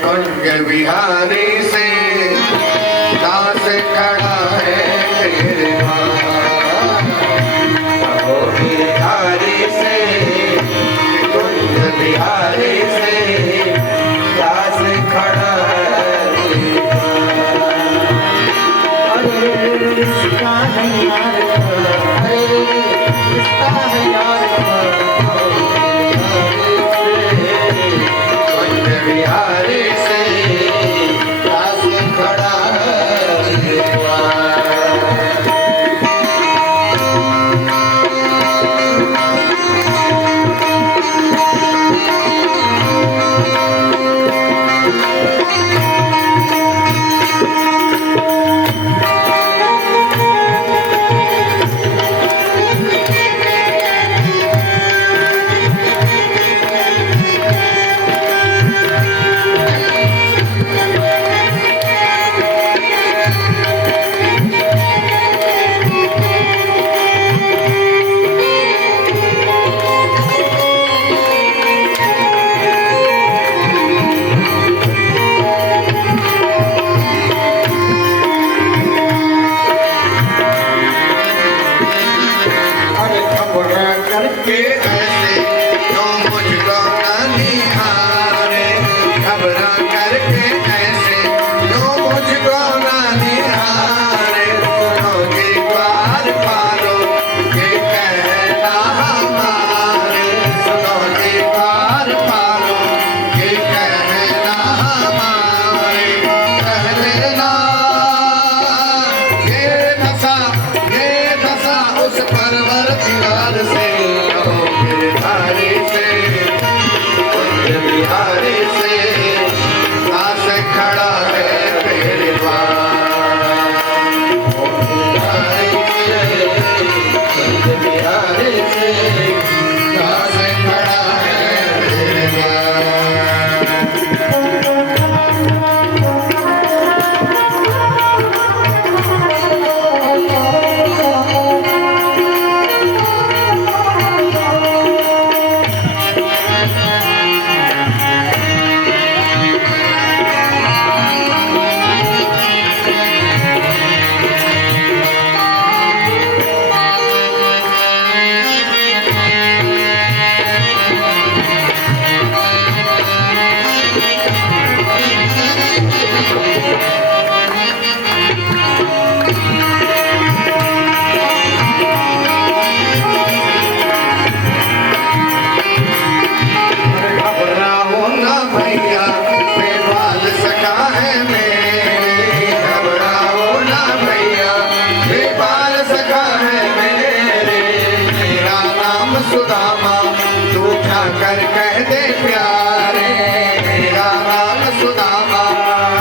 कुंज विहारी से दास खड़ा है तेरे बिहारी से कुंज बिहारी से दास खड़ा है अरे रिश्ता है यार अरे रिश्ता है यार बिहारी से दास खड़ा है करके ऐसे तो मुझको न निहारे घबरा करके ऐसे तो मुझको न निहारे सुनोगे पार पारो ये कहना हमारे सुनोगे पार पारो ये कहना हमारे कह लेना ये दशा उस परवरदिगार से बिहारी से कुंज बिहारी से दास खड़ा है तेरे द्वार कुंज बिहारी से दास खड़ा है तेरे द्वार सुदामा तू जाकर कह दे प्यारे मेरा नाम सुदामा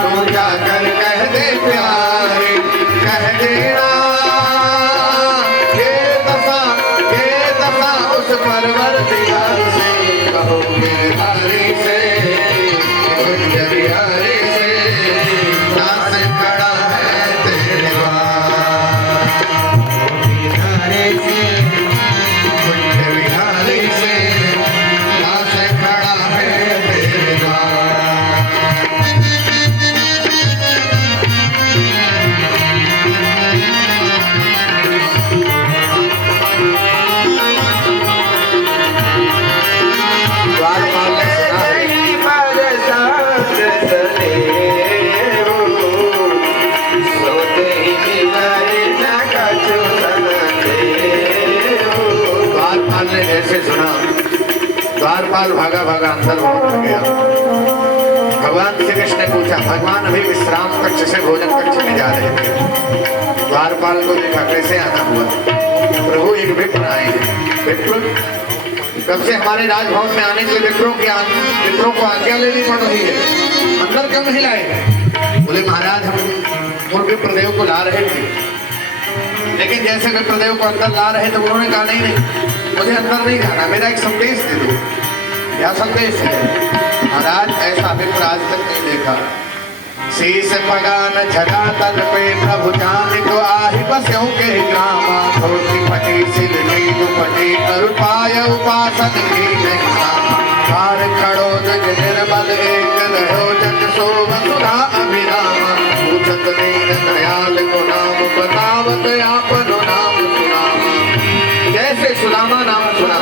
तू जाकर कह दे प्यारे कह देना ये दफा उस परवरदिगार से कहो बिहारी से कुंज बिहारी से दास खड़ा है तेरे द्वार बिहारी से ऐसे सुना द्वारपाल भागा भागा अंदर पहुंच गया। भगवान श्री कृष्ण ने पूछा भगवान अभी विश्राम कक्ष से भोजन कक्ष में जा रहे थे। द्वारपाल को देखा कैसे आना हुआ प्रभु एक विप्र आए हैं विप्र कब से हमारे राजभवन में आने के लिए विप्रों को आज्ञा लेनी पड़ रही है अंदर क्यों नहीं लाए बोले महाराज हम उन विप्रदेव को ला रहे थे लेकिन जैसे विप्रदेव को अंदर ला रहे तो उन्होंने कहा नहीं मुझे अंदर नहीं जाना मेरा एक संदेश दे दो क्या संदेश है महाराज ऐसा विप्र आज तक नहीं देखा शीश पगान झगा तल पे प्रभु जान को आहि बस्यों के ग्रामा धोती पटी सिल नील पटी कर पाय उपासन की नहीं हार खड़ो जग निर्मल एक रहो जग सो वसुधा अभिराम पूछत दीन दयाल को नाम बतावत आपनो नाम सुनामा। जैसे सुदामा नाम सुना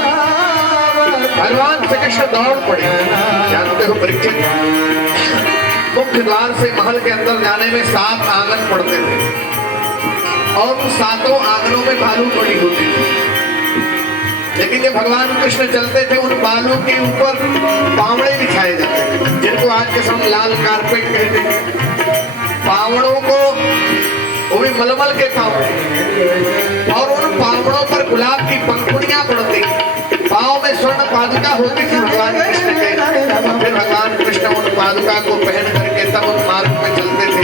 भगवान श्री कृष्ण दौड़ पड़े। जानते हो परीक्षित, मुख्य द्वार से महल के अंदर जाने में 7 आंगन पड़ते थे और उन 7 आंगनों में बालू पड़ी होती थी। लेकिन जब भगवान कृष्ण चलते थे उन बालू के ऊपर पावड़े बिछाए जाते थे, जिनको आज के समय लाल कारपेट कहते हैं। पावड़ों को वो भी मलमल के पावड़े, और उन पावड़ों पर गुलाब की पंखुड़ियां पड़ती, पाँव में स्वर्ण पादुका होती थी भगवान कृष्ण के। फिर भगवान कृष्ण उन पादुका को पहन करके तब उन मार्ग में चलते थे।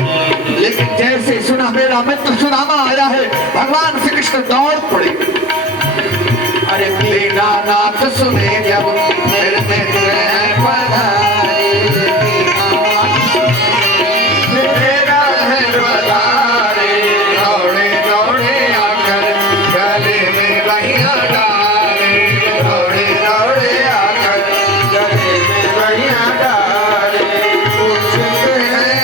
लेकिन जैसे सुना मेरा मित्र सुदामा आया है, भगवान श्री कृष्ण दौड़ पड़े। अरे दीनानाथ सुने जब मेरे मित्र पधारे, मेरा है पधारे, दौड़े दौड़े आकर गले में बहिया डाले, दौड़े दौड़े आकर गले में बहिया डाले। पूछते हैं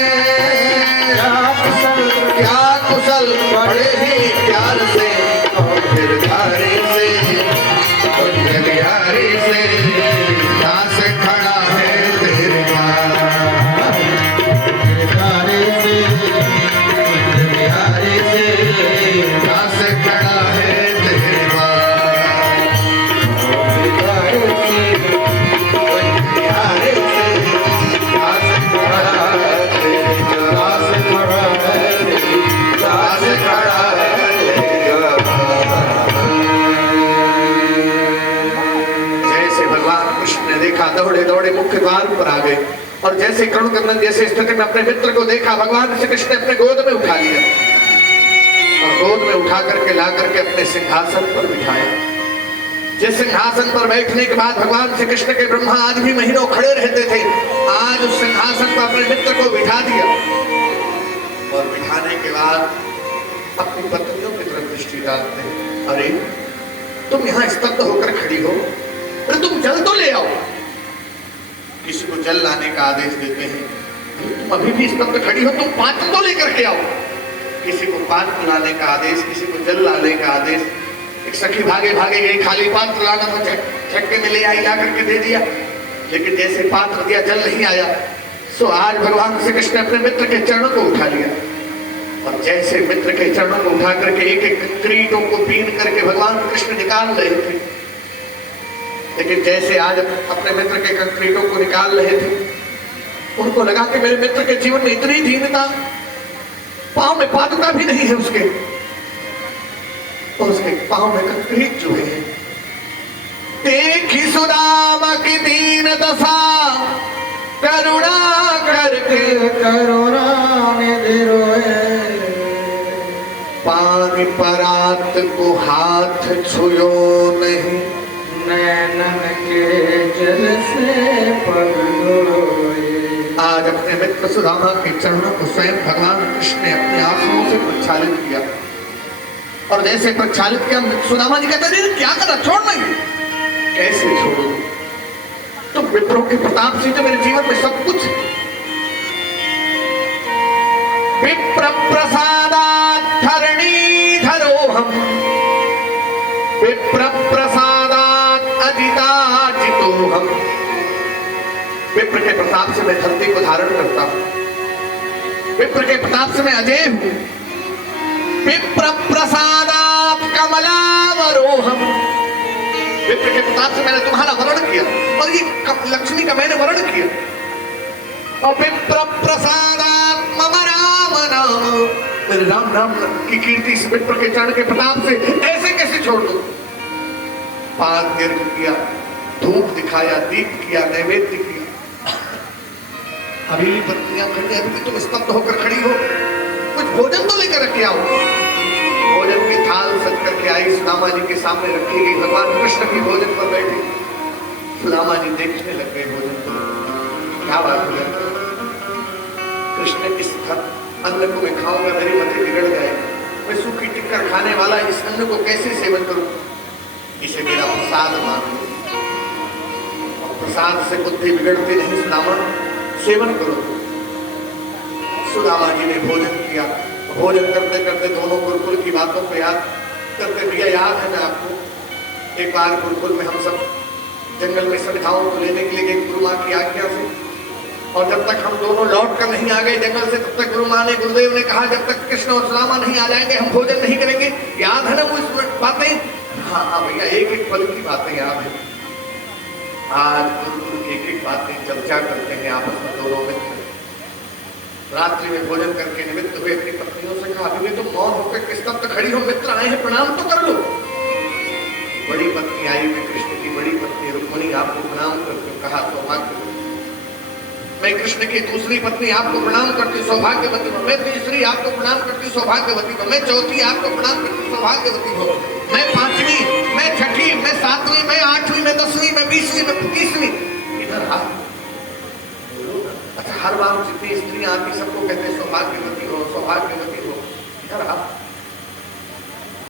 क्या कुशल, बड़े ही प्यार से और फिर धारे से बिहारी से दास खड़ा है तेरे बिहारी से, बिहारी से दास खड़ा है तेरे बिहारी से, बिहारी से दास खड़ा है तेरे, दास खड़ा है, दास खड़ा है। देखा दौड़े दौड़े मुख्य द्वार पर आ गए और जैसे करुणकर्णन जैसे स्थिति में अपने मित्र को देखा, भगवान श्री कृष्ण ने अपने गोद में उठा लिया और गोद में उठा करके ला करके अपने सिंहासन पर बिठाया। जिस सिंहासन पर बैठने के बाद भगवान श्री कृष्ण के ब्रह्मा आज भी महीनों खड़े रहते थे, आज उस सिंहासन पर अपने मित्र को बिठा दिया और बिठाने के बाद अपनी पत्नियों की तरफ दृष्टि डालते हैं। अरे तुम यहाँ स्तब्ध होकर खड़ी हो, अरे तुम जल तो ले आओ। किसी को जल लाने का आदेश देते हैं, तुम अभी भी स्तब्ध खड़ी हो, तुम पात्र तो लेकर के आओ। किसी को पात्र लाने का आदेश, किसी को जल लाने का आदेश। एक सखी भागे भागे गई, खाली पात्र लाना तो झटके में ले आई, ला करके दे दिया। लेकिन जैसे पात्र दिया जल नहीं आया, सो आज भगवान श्री कृष्ण ने अपने मित्र के चरणों को उठा लिया और जैसे मित्र के चरणों को उठा करके एक एक कंक्रीटों को पीन करके भगवान कृष्ण निकाल रहे थे। लेकिन जैसे आज अपने मित्र के कंक्रीटों को निकाल रहे थे, उनको लगा कि मेरे मित्र के जीवन में इतनी दीनता, पांव में पादुका भी नहीं है उसके, और उसके पांव में कंक्रीट जो है। देखी सुदामा की दीन दशा, करुणा करके करुणा निधि रोए, पानी परात को हाथ छुयो नहीं, नैनन के जल से पग धोए। आज अपने मित्र सुदामा के चरणों को स्वयं भगवान कृष्ण ने अपने आंसुओं से प्रक्षालित किया और जैसे प्रक्षालित किया, सुदामा जी कहते क्या करा, छोड़ नहीं। कैसे छोड़ो, तो विप्रों के प्रताप से तो मेरे जीवन में सब कुछ। विप्र प्रसादात् धरणीधरोऽहम्, विप्र प्रसादात् अजिताजितोऽहम्। विप्र के प्रताप से मैं धरती को धारण करता हूँ, विप्र के प्रताप से मैं अजय हूँ। विप्र प्रसादात् कमलावरोऽहम्, विप्र के प्रताप से मैंने तुम्हारा वर्ण किया और ये लक्ष्मी का मैंने वर्ण किया। और विप्र प्रसादात् मम राम नाम, मेरे राम नाम की कीर्ति इस विप्र के चरण के प्रताप से ऐसे कैसे छोड़ दूं। पाद दीर्घ किया, धूप दिखाया, दीप किया, नैवेद्य किया। अभी भी पत्नियां खड़ी, अभी भी तुम स्तब्ध होकर खड़ी हो, कुछ भोजन तो लेकर रखे आओ। भोजन की थाल सज करके आई, सुदामा जी के सामने रखी गई। भगवान कृष्ण भी भोजन पर बैठे, सुदामा जी देखने लग गए भोजन पर। क्या बात है, कृष्ण इस अन्न को मैं खाऊंगा, मेरे मथे बिगड़ गए, मैं सूखी टिक्कर खाने वाला इस अन्न को कैसे सेवन करूं, इसे मेरा प्रसाद मानो। प्रसाद से बुद्धि बिगड़ती नहीं सुदामा, सेवन करो। सुदामा जी ने भोजन किया। भोजन करते करते दोनों गुरुकुल की बातों को याद करते, भैया याद है ना आपको, एक बार गुरुकुल में हम सब जंगल में सविधाओं को लेने के लिए गए गुरु माँ की आज्ञा से, और जब तक हम दोनों लौट कर नहीं आ गए जंगल से, तब तक गुरु माँ ने, गुरुदेव ने कहा जब तक कृष्ण और सुदामा नहीं आ जाएंगे हम भोजन नहीं करेंगे। याद है ना वो इस बातें? हाँ हाँ भैया, एक एक पल की बातें याद है। आज गुरुकुल एक एक बातें चर्चा करते हैं आपस में दोनों मित्र। रात्रि में भोजन करके निमित्त हुए अपनी पत्नियों से कहा, अभी तो मौन होकर किस तब तक खड़ी हो, मित्र आए हैं प्रणाम तो कर लो। बड़ी पत्नी आई हुई कृष्ण की बड़ी पत्नी रुक्मिणी आपको प्रणाम करके कहा, सौभाग्य मैं कृष्ण की दूसरी पत्नी आपको प्रणाम करती सौभाग्यवती हूँ, मैं तीसरी आपको प्रणाम करती सौभाग्यवती हूँ, मैं चौथी आपको प्रणाम करती सौभाग्यवती हूँ, मैं पांचवी, मैं छठी, मैं सातवीं, मैं आठवीं, मैं 10वीं, मैं 20वीं, मैं 25वीं। इधर आ। अच्छा, हर बार जितनी स्त्रियां आती सबको कहते सौभाग्यवती हो, सौभाग्यवती हो। इधर आ।